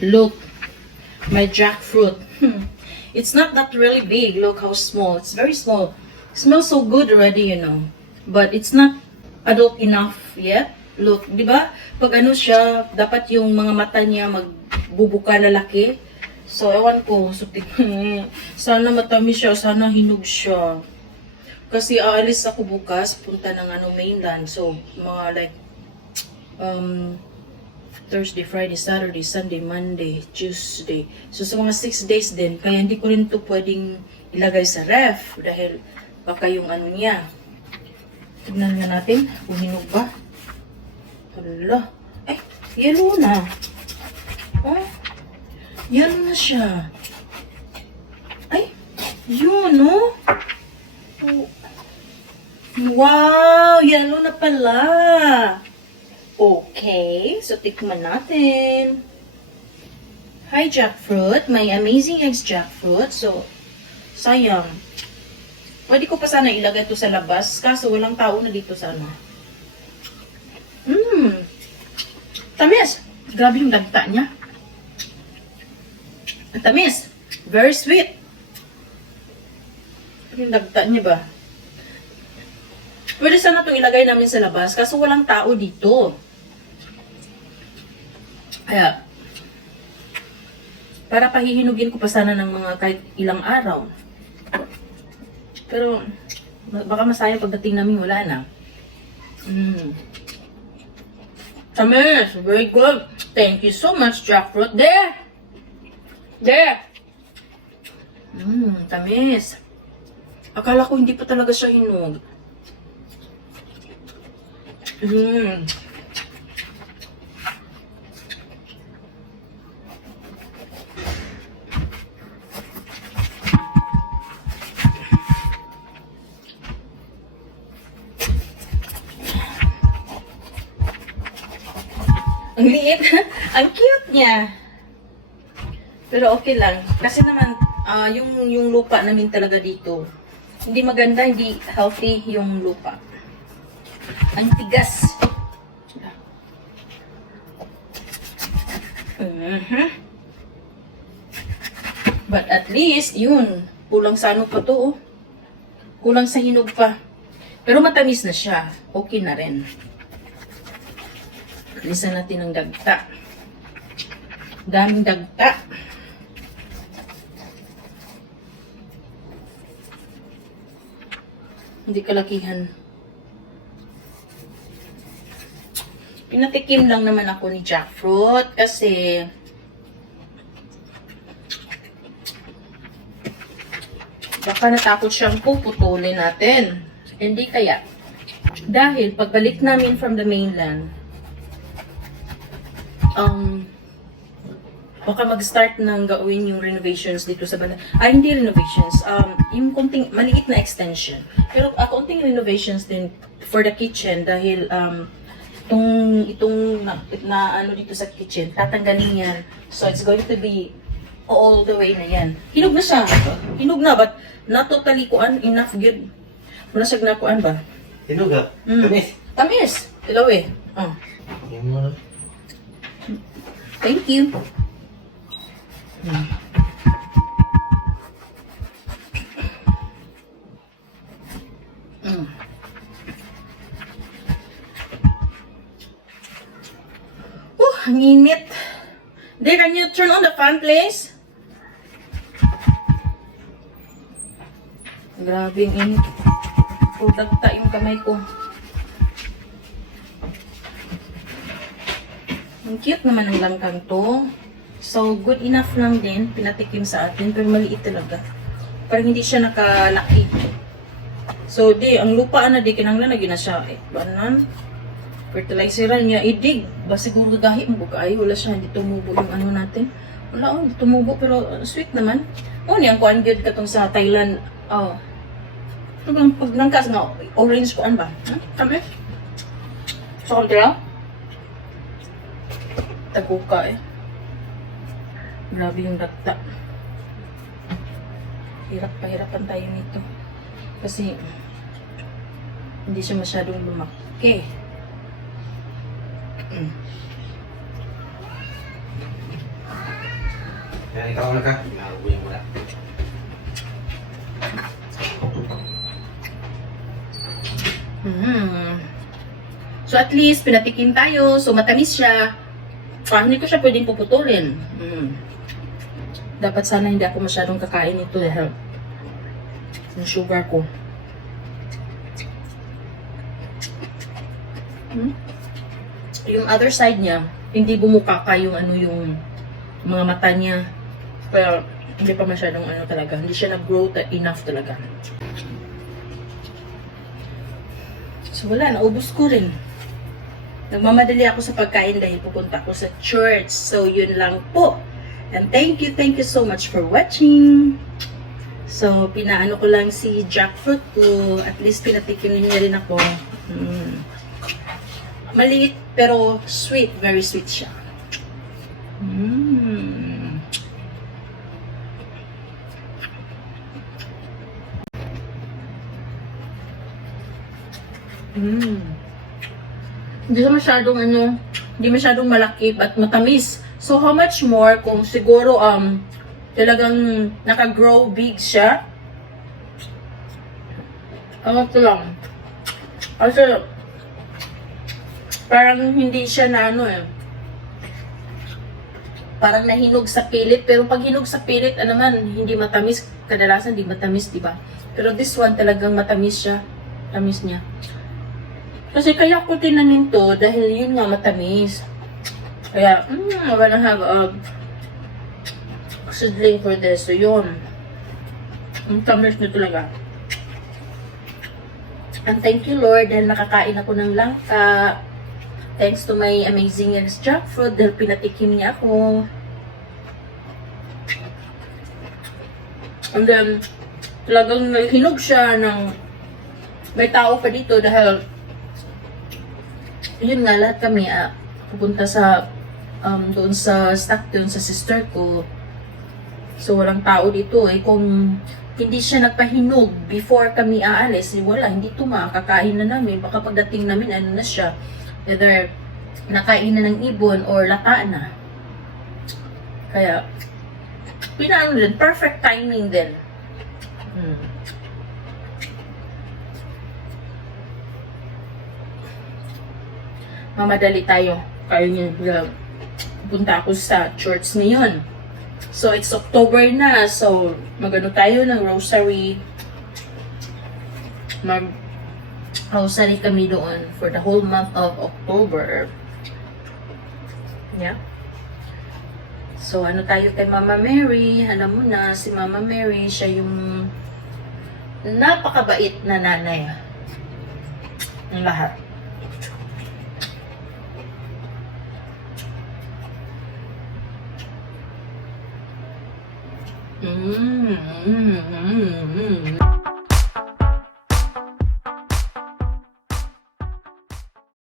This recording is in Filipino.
Look, my jackfruit. Hmm. It's not that really big. Look how small. It's very small. smells so good already, you know. But it's not adult enough yet. Look, di ba? Pag ano siya, dapat yung mga mata niya magbubuka lalaki. So, ewan ko. So, sana matamis siya. Sana hinog siya. Kasi aalis ako bukas, punta ng ano, mainland. So, mga like, um, Thursday, Friday, Saturday, Sunday, Monday, Tuesday. So, sa mga 6 days din. Kaya hindi ko rin to pwedeng ilagay sa ref. Dahil baka yung ano niya. Tignan nga natin kung hinog ba. Hala. Ay, yellow na. Oh, yellow na siya. Ay, yun, no? Oh. Wow, yellow na pala. Okay, so tikman natin. Hi, jackfruit. My amazing eggs jackfruit. So, sayang. Pwede ko pa sana ilagay to sa labas, kaso walang tao na dito sana. Mmm. Tamis. Grabe yung dagta niya. Tamis. Very sweet. Yung dagta niya ba? Pwede sana itong ilagay namin sa labas, kaso walang tao dito. Kaya, para pahihinugin ko pa sana ng mga kahit ilang araw. Pero, ba- baka masayang pagdating namin wala na. Mm. Tamis, very good. Thank you so much, jackfruit. There! There! Mmm, tamis. Akala ko hindi pa talaga siya hinog. Mmm. Ang liit. Ang cute niya. Pero okay lang. Kasi naman, ah, yung, yung lupa namin talaga dito, hindi maganda, hindi healthy yung lupa. Ang tigas. Mhm. But at least, yun, kulang sa ano pa to, oh. Kulang sa hinog pa. Pero matamis na siya. Okay na rin. Lisa natin ng dagta. Daming dagta. Hindi kalakihan. Pinatikim lang naman ako ni jackfruit kasi baka natakot siyang puputulin natin. Hindi kaya. Dahil pagbalik namin from the mainland, um, baka mag-start ng gawin yung renovations dito sa banda. Ah, hindi renovations. Um, yung konting, maliit na extension. Pero ah, konting renovations din for the kitchen dahil um, itong, itong na, na ano dito sa kitchen, tatanggalin yan. So, it's going to be all the way na yan. Hinog na siya. Hinog na, but not totally kuan, enough good. Wala siya nakuan ba? Hinog ha? Mm. Tamis. Tamis! Ilaw eh. Oh. Yung. Thank you. Hmm. Mm. Oh, ang init. Dear, can you turn on the fan, please? Grabe ang init. Pudagta yung kamay ko. Ang cute naman ng langkang to. So, good enough lang din. Pinatikim sa atin. Pero maliit talaga. Parang hindi siya nakalaki. So, di, ang lupa na di, kinanglan na gina siya. Eh, banan. Fertilizer niya, idig. Ba siguro gagahi mo kay Wala siya, hindi tumubo yung ano natin. Wala, oh, tumubo. Pero uh, sweet naman. Oh, niyang kuan good katong sa Thailand. Oh. Ito bang pag nangkas nga, orange kuan ba? Hmm? Kami? So, kontra? Taguka eh. Grabe yung dagta. Hirap pahirapan tayo nito. Kasi hindi siya masyadong lumaki. Mm. Kaya ikaw na ka. Nakabuhay mo na. Mm. So at least pinatikim tayo, so matamis siya. Ah, hindi ko siya pwedeng puputulin. Mm. Dapat sana hindi ako masyadong kakain nito dahil yung sugar ko. Mm. Yung other side niya, hindi bumukaka yung ano yung mga mata niya. Pero hindi pa masyadong ano talaga. Hindi siya nag-grow ta- enough talaga. So wala, naubos ko rin. Nagmamadali ako sa pagkain dahil pupunta ako sa church. So yun lang po. And thank you, thank you so much for watching. So, pinaano ko lang si jackfruit ko. At least pinatikim niya rin ako. Mm. Maliit pero sweet. Very sweet siya. Mm. Mm. Hindi siya masyadong ano, hindi masyadong malaki at matamis. So how much more kung siguro um talagang naka-grow big siya? Ano to lang? Kasi parang hindi siya na ano eh. Parang nahinog sa pilit. Pero pag hinog sa pilit, ano naman, hindi matamis. Kadalasan hindi matamis, di ba? Pero this one talagang matamis siya. Tamis niya. Kasi kaya ko tinanim to dahil yun nga matamis. Kaya, mm, I wanna have a seedling for this. So, yun. Ang tamis niya talaga. And thank you, Lord, dahil nakakain ako ng langka. Thanks to my amazing jackfruit dahil pinatikim niya ako. And then, talagang hinog siya ng may tao pa dito dahil yun nga, lahat kami ah, pupunta sa um, doon sa Stockton, sa sister ko. So, walang tao dito eh. Kung hindi siya nagpahinog before kami aalis, eh, wala, hindi to makakain na namin. Baka pagdating namin, ano na siya, either nakain na ng ibon or lata na. Kaya, pinaano din, perfect timing din. Hmm. Mamadali tayo. Kaya niya, punta ako sa church ngayon. So, it's October na. So, magano tayo ng rosary. Mag rosary kami doon for the whole month of October. Yeah. So, ano tayo kay Mama Mary? Alam mo na, si Mama Mary, siya yung napakabait na nanay. Ng lahat. Mm, mm, mm, mm.